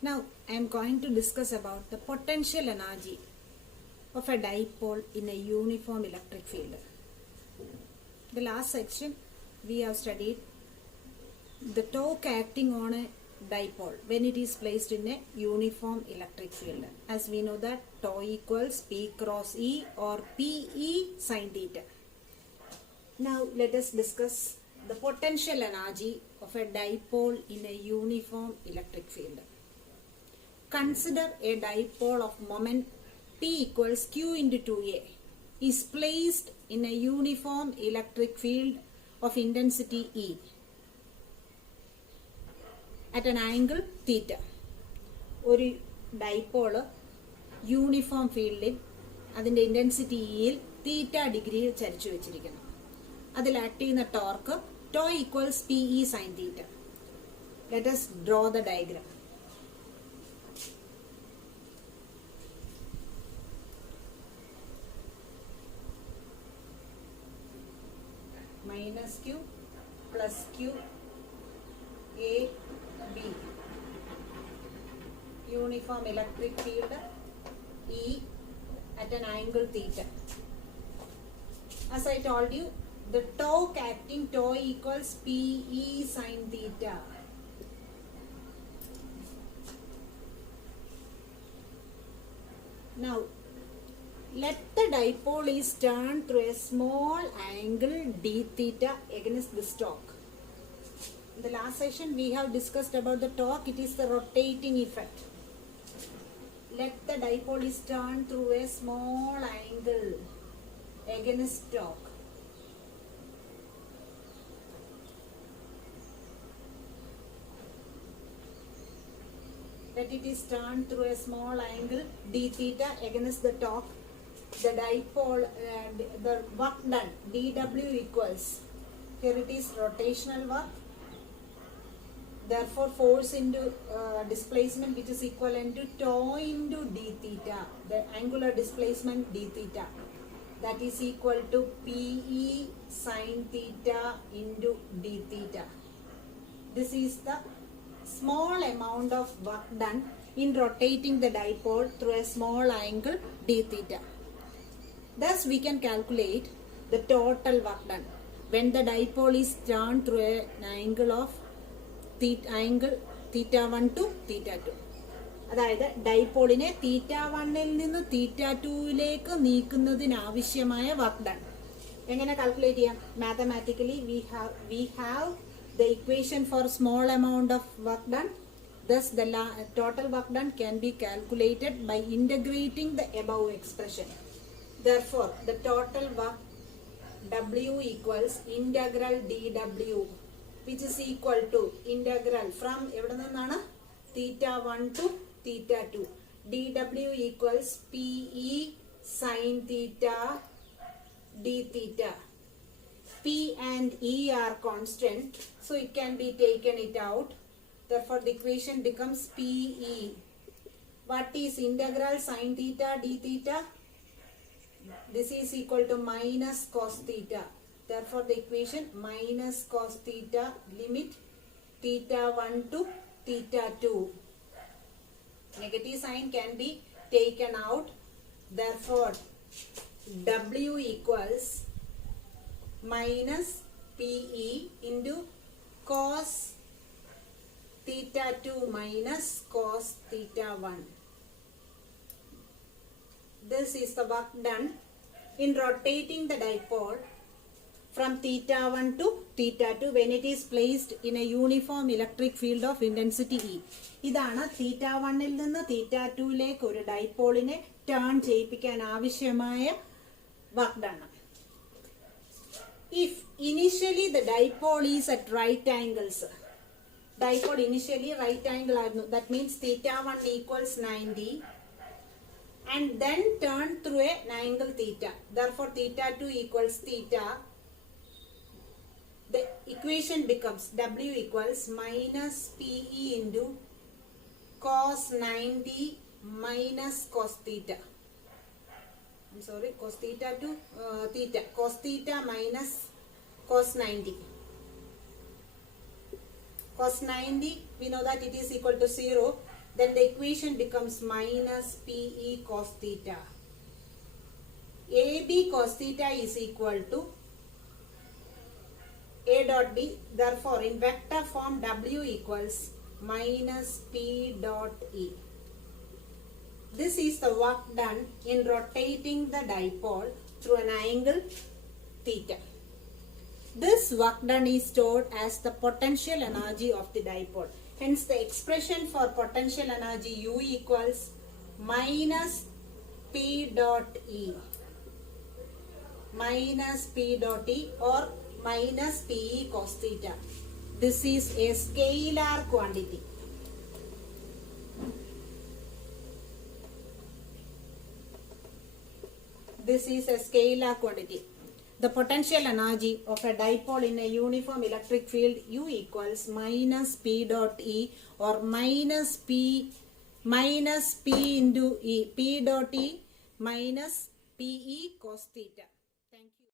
Now I am going to discuss about the potential energy of a dipole in a uniform electric field. The last section we have studied the torque acting on a dipole when it is placed in a uniform electric field. As we know that tau equals P cross E or PE sin theta. Now let us discuss the potential energy of a dipole in a uniform electric field. Consider a dipole of moment P equals Q into 2A is placed in a uniform electric field of intensity E at an angle theta. ഒരു dipole uniform ഫീൽഡിൽ അതിൻ്റെ intensity ഇയിൽ തീറ്റ ഡിഗ്രിയിൽ ചരിച്ചു വെച്ചിരിക്കുന്നു. അതിൽ act ചെയ്യുന്ന torque to equals P E sine theta. Let us draw the diagram. Minus Q plus Q A B uniform electric field E at an angle theta. As I told you, the torque acting tau equals PE sin theta. Now let the dipole is turned through a small angle d theta against this torque. In the last session we have discussed about the torque. It is the rotating effect. Let the dipole is turned through a small angle against torque. Let it is turned through a small angle d theta against the torque. The dipole, the work done dW equals, here it is rotational work, therefore force into displacement which is equivalent to tau into d theta, the angular displacement d theta, that is equal to PE sin theta into d theta. This is the small amount of work done in rotating the dipole through a small angle d theta. Thus we can calculate the total work done when the dipole is turned through an angle of theta 1 to theta 2. അതായത് ഡൈപോളിനെ തീറ്റ 1ൽ നിന്ന് തീറ്റ 2ലേക്ക് നീക്കുന്നതിനാവശ്യമായ work done എങ്ങനെ calculate ചെയ്യാം? Mathematically we have the equation for small amount of work done. Thus the total work done can be calculated by integrating the above expression. Therefore the total work W equals integral dW, which is equal to integral from എവിടെ നിന്നാണ് theta 1 to theta 2. dW equals PE sin theta d theta. P and E are constant, so it can be taken it out. Therefore the equation becomes PE. What is integral sin theta d theta? This is equal to minus cos theta. Therefore the equation minus cos theta limit theta 1 to theta 2. Negative sign can be taken out. Therefore W equals minus PE into cos theta 2 minus cos theta 1. This is the work done in rotating the dipole from theta 1 to theta 2 when it is placed in a uniform electric field of intensity E. ഇതാണ് തീറ്റ 1ൽ നിന്ന് തീറ്റ 2ലേക്ക് ഒരു ഡൈപോളിനെ turn ചെയ്യിപ്പിക്കാൻ ആവശ്യമായ work done. If initially the dipole is at right angles, dipole initially right angle ആയിരുന്നു, that means theta 1 equals 90 and then turn through an angle theta. Therefore theta 2 equals theta. The equation becomes W equals minus PE into cos 90 minus cos theta. I'm sorry, cos theta to theta. Cos theta minus cos 90. Cos 90, we know that it is equal to 0. then the equation becomes minus PE cos theta. AB cos theta is equal to A dot B. Therefore, in vector form, W equals minus P dot E. This is the work done in rotating the dipole through an angle theta. This work done is stored as the potential energy of the dipole. Hence, the expression for potential energy U equals minus P dot E. Minus P dot E or minus PE cos theta. This is a scalar quantity. This is a scalar quantity. The potential energy of a dipole in a uniform electric field U equals minus P dot E or minus P into E. P dot E minus PE cos theta. Thank you.